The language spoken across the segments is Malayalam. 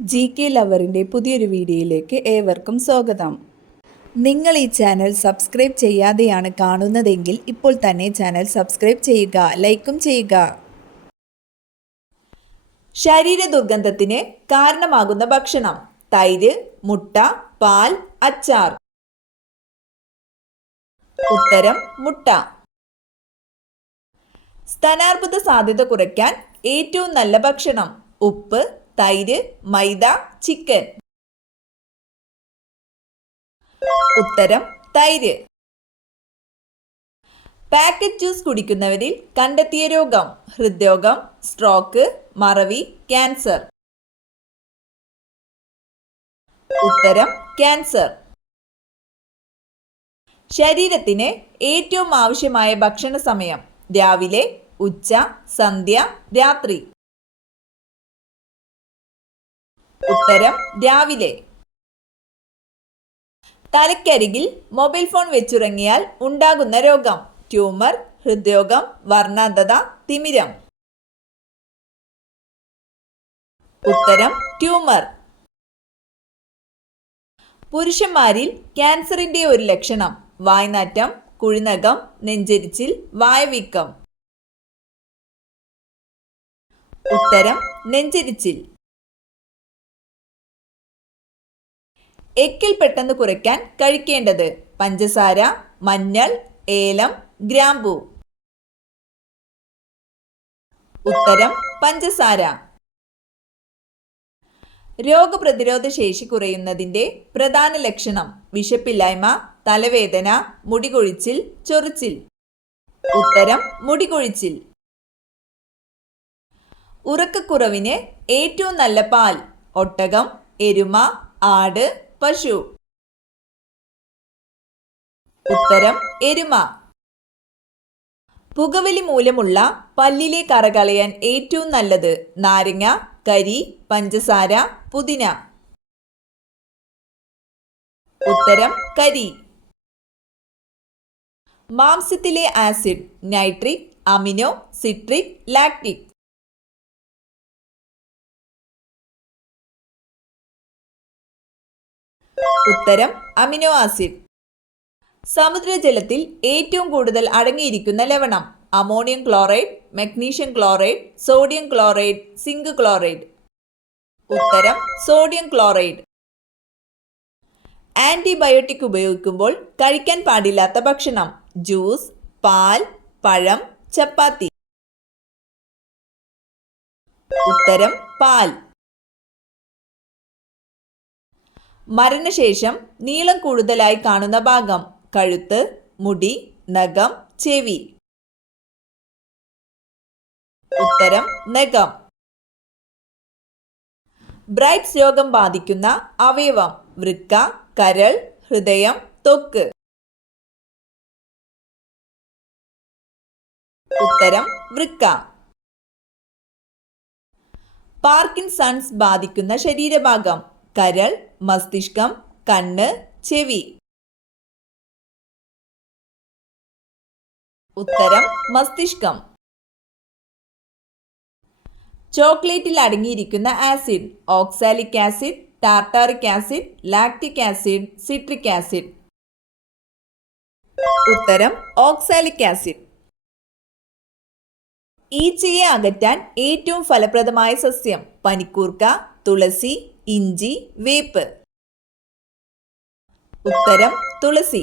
GK ലവറിൻ്റെ പുതിയൊരു വീഡിയോയിലേക്ക് ഏവർക്കും സ്വാഗതം. നിങ്ങൾ ഈ ചാനൽ സബ്സ്ക്രൈബ് ചെയ്യാതെയാണ് കാണുന്നതെങ്കിൽ ഇപ്പോൾ തന്നെ ചാനൽ സബ്സ്ക്രൈബ് ചെയ്യുക, ലൈക്കും ചെയ്യുക. ശരീര ദുർഗന്ധത്തിന് കാരണമാകുന്ന ഭക്ഷണം: തൈര്, മുട്ട, പാൽ, അച്ചാർ. ഉത്തരം മുട്ട. സ്തനാർബുദ സാധ്യത കുറയ്ക്കാൻ ഏറ്റവും നല്ല ഭക്ഷണം: ഉപ്പ്, തൈര്, മൈദ, ചിക്കൻ. ഉത്തരം തൈര്. പാക്കറ്റ് ജ്യൂസ് കുടിക്കുന്നവരിൽ കണ്ടെത്തിയ രോഗം: ഹൃദ്രോഗം, സ്ട്രോക്ക്, മറവി, ക്യാൻസർ. ഉത്തരം ക്യാൻസർ. ശരീരത്തിന് ഏറ്റവും ആവശ്യമായ ഭക്ഷണ സമയം: രാവിലെ, ഉച്ച, സന്ധ്യ, രാത്രി. ഉത്തരം രാവിലെ. തലയ്ക്കരികിൽ മൊബൈൽ ഫോൺ വെച്ചുറങ്ങിയാൽ ഉണ്ടാകുന്ന രോഗം: ട്യൂമർ, ഹൃദ്രോഗം, വർണ്ണാന്ധത, തിമിരം. ഉത്തരം ട്യൂമർ. പുരുഷന്മാരിൽ ക്യാൻസറിന്റെ ഒരു ലക്ഷണം: വായ്നാറ്റം, കുഴിനകം, നെഞ്ചെരിച്ചിൽ, വായവീക്കം. ഉത്തരം നെഞ്ചെരിച്ചിൽ. എക്കിൽ പെട്ടെന്ന് കുറയ്ക്കാൻ കഴിക്കേണ്ടത്: പഞ്ചസാര, മഞ്ഞൾ, ഏലം, ഗ്രാമ്പൂ. ഉത്തരം പഞ്ചസാര. രോഗപ്രതിരോധ ശേഷി കുറയുന്നതിന്റെ പ്രധാന ലക്ഷണം: വിശപ്പില്ലായ്മ, തലവേദന, മുടികൊഴിച്ചിൽ, ചൊറിച്ചിൽ. ഉത്തരം മുടികൊഴിച്ചിൽ. ഉറക്കക്കുറവിന് ഏറ്റവും നല്ല പാൽ: ഒട്ടകം, എരുമ, ആട്, പശു. ഉത്തരം എരുമ. പുകവലി മൂലമുള്ള പല്ലിലെ കറ കളയാൻ ഏറ്റവും നല്ലത്: നാരങ്ങ, കരി, പഞ്ചസാര, പുതിന. ഉത്തരം കരി. മാംസത്തിലെ acid: nitric, amino, citric, lactic. ഉത്തരം അമിനോ ആസിഡ്. സമുദ്രജലത്തിൽ ഏറ്റവും കൂടുതൽ അടങ്ങിയിരിക്കുന്ന ലവണം: ammonium chloride, magnesium chloride, sodium chloride, zinc chloride. ഉത്തരം സോഡിയം ക്ലോറൈഡ്. ആന്റിബയോട്ടിക് ഉപയോഗിക്കുമ്പോൾ കഴിക്കാൻ പാടില്ലാത്ത ഭക്ഷണം: ജ്യൂസ്, പാൽ, പഴം, ചപ്പാത്തി. ഉത്തരം പാൽ. മരണശേഷം നീളം കൂടുതലായി കാണുന്ന ഭാഗം: കഴുത്ത്, മുടി, നഖം, ചെവി. ഉത്തരം നഖം. ബ്രൈറ്റ്സ് രോഗം ബാധിക്കുന്ന അവയവം: വൃക്ക, കരൾ, ഹൃദയം, ത്വക്ക്. ഉത്തരം വൃക്ക. പാർക്കിൻസൺസ് ബാധിക്കുന്ന ശരീരഭാഗം: കരൾ, മസ്തിഷ്കം, കണ്ണ്, ചെവി. ഉത്തരം മസ്തിഷ്കം. ചോക്ലേറ്റിൽ അടങ്ങിയിരിക്കുന്ന acid: oxalic acid, tartaric acid, lactic acid, citric acid. ഉത്തരം ഓക്സാലിക് ആസിഡ്. ഈച്ചയെ അകറ്റാൻ ഏറ്റവും ഫലപ്രദമായ സസ്യം: പനിക്കൂർക്ക, തുളസി, ഇഞ്ചി, വേപ്പ്. ഉത്തരം തുളസി.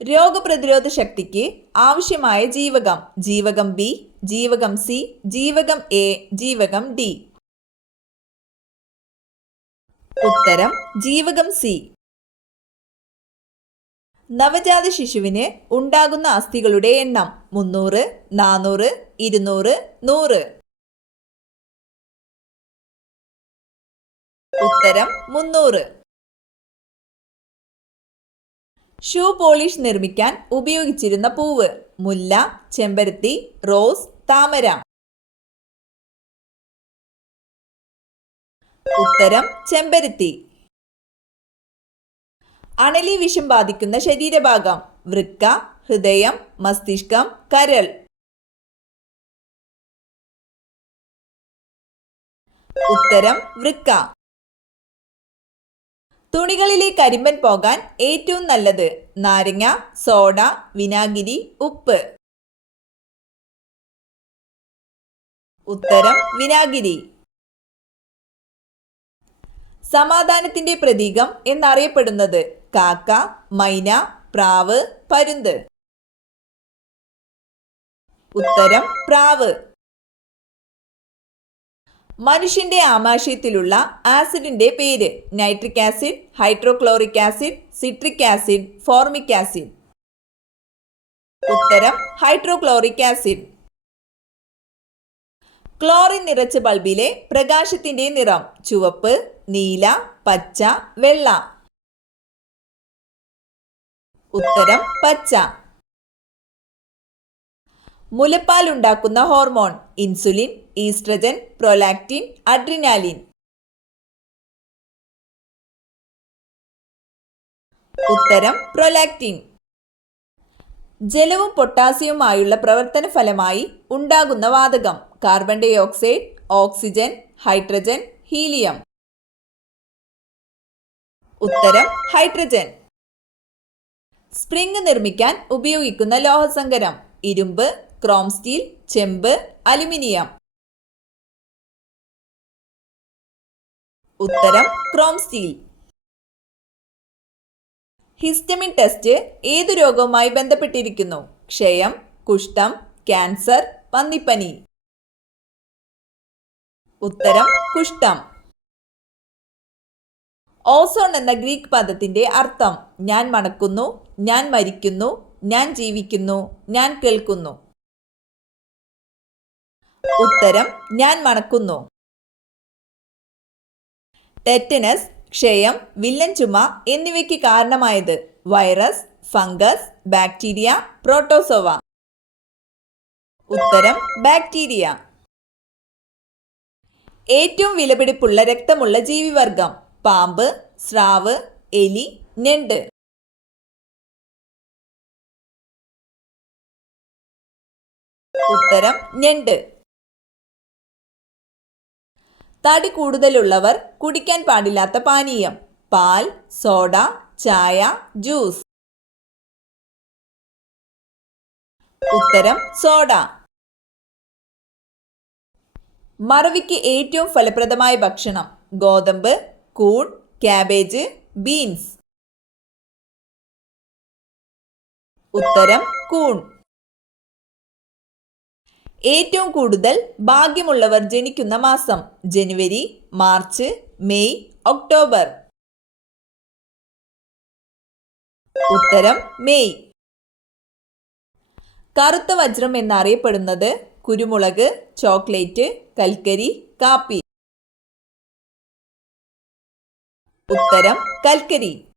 രോഗപ്രതിരോധ ശക്തിക്ക് ആവശ്യമായ ജീവകം: ജീവകം ബി, ജീവകം സി, ജീവകം എ, ജീവകം ഡി. ഉത്തരം ജീവകം സി. നവജാത ശിശുവിന് ഉണ്ടാകുന്ന അസ്ഥികളുടെ എണ്ണം: 300, 400, 200, 100. ഉത്തരം 300. ഷൂ പോളിഷ് നിർമ്മിക്കാൻ ഉപയോഗിച്ചിരുന്ന പൂവ്: മുല്ല, ചെമ്പരത്തി, റോസ്, താമര. ഉത്തരം ചെമ്പരത്തി. അണലി വിഷം ബാധിക്കുന്ന ശരീരഭാഗം: വൃക്ക, ഹൃദയം, മസ്തിഷ്കം, കരൾ. ഉത്തരം വൃക്ക. തുണികളിലെ കരിമ്പൻ പോകാൻ ഏറ്റവും നല്ലത് നാരങ്ങ, സോഡ, വിനാഗിരി, ഉപ്പ്. ഉത്തരം വിനാഗിരി. സമാധാനത്തിന്റെ പ്രതീകം എന്നറിയപ്പെടുന്നത് കാക്ക, മൈന, പ്രാവ്, പരുന്ത്. ഉത്തരം പ്രാവ്. മനുഷ്യന്റെ ആമാശയത്തിലുള്ള ആസിഡിന്റെ പേര് nitric acid, hydrochloric acid, citric acid, formic acid. ഉത്തരം ഹൈഡ്രോക്ലോറിക് ആസിഡ്. ക്ലോറിൻ നിറച്ച ബൾബിലെ പ്രകാശത്തിന്റെ നിറം ചുവപ്പ്, നീല, പച്ച, വെള്ള. ഉത്തരം പച്ച. മുലപ്പാൽ ഉണ്ടാക്കുന്ന hormone insulin, oestrogen, prolactin, adrenaline. ഉത്തരം പ്രൊലാക്റ്റിൻ. ജലവും പൊട്ടാസ്യവുമായുള്ള പ്രവർത്തന ഫലമായി ഉണ്ടാകുന്ന വാതകം carbon dioxide, oxygen, hydrogen, helium. ഉത്തരം ഹൈഡ്രജൻ. സ്പ്രിംഗ് നിർമ്മിക്കാൻ ഉപയോഗിക്കുന്ന ലോഹസങ്കരം ഇരുമ്പ്, ക്രോം സ്റ്റീൽ, ചെമ്പ്, അലുമിനിയം. ഉത്തരം ക്രോം സ്റ്റീൽ. ഹിസ്റ്റമിൻ ടെസ്റ്റ് ഏതു രോഗവുമായി ബന്ധപ്പെട്ടിരിക്കുന്നു? ക്ഷയം, കുഷ്ഠം, ക്യാൻസർ, പന്നിപ്പനി. ഉത്തരം കുഷ്ഠം. ഓസോൺ എന്ന ഗ്രീക്ക് പദത്തിന്റെ അർത്ഥം ഞാൻ മണക്കുന്നു, ഞാൻ മരിക്കുന്നു, ഞാൻ ജീവിക്കുന്നു, ഞാൻ കേൾക്കുന്നു. ഉത്തരം ഞാൻ മണക്കുന്നു. ടെറ്റനസ്, ക്ഷയം, വില്ലൻ ചുമ എന്നിവയ്ക്ക് കാരണമായത് വൈറസ്, ഫംഗസ്, ബാക്ടീരിയ, പ്രോട്ടോസോവ. ഉത്തരം ബാക്ടീരിയ. ഏറ്റവും വിലപിടിപ്പുള്ള രക്തമുള്ള ജീവിവർഗം പാമ്പ്, സ്രാവ്, എലി, ഞണ്ട്. ഉത്തരം ഞണ്ട്. തടി കൂടുതലുള്ളവർ കുടിക്കാൻ പാടില്ലാത്ത പാനീയം പാൽ, സോഡ, ചായ, ജ്യൂസ്. ഉത്തരം സോഡ. മറവിക്ക് ഏറ്റവും ഫലപ്രദമായ ഭക്ഷണം ഗോതമ്പ്, കൂൺ, ക്യാബേജ്, ബീൻസ്. ഉത്തരം കൂൺ. ഏറ്റവും കൂടുതൽ ഭാഗ്യമുള്ളവർ ജനിക്കുന്ന മാസം ജനുവരി, മാർച്ച്, മെയ്, ഒക്ടോബർ. ഉത്തരം മെയ്. കറുത്ത വജ്രം എന്നറിയപ്പെടുന്നത് കുരുമുളക്, ചോക്ലേറ്റ്, കൽക്കരി, കാപ്പി. ഉത്തരം കൽക്കരി.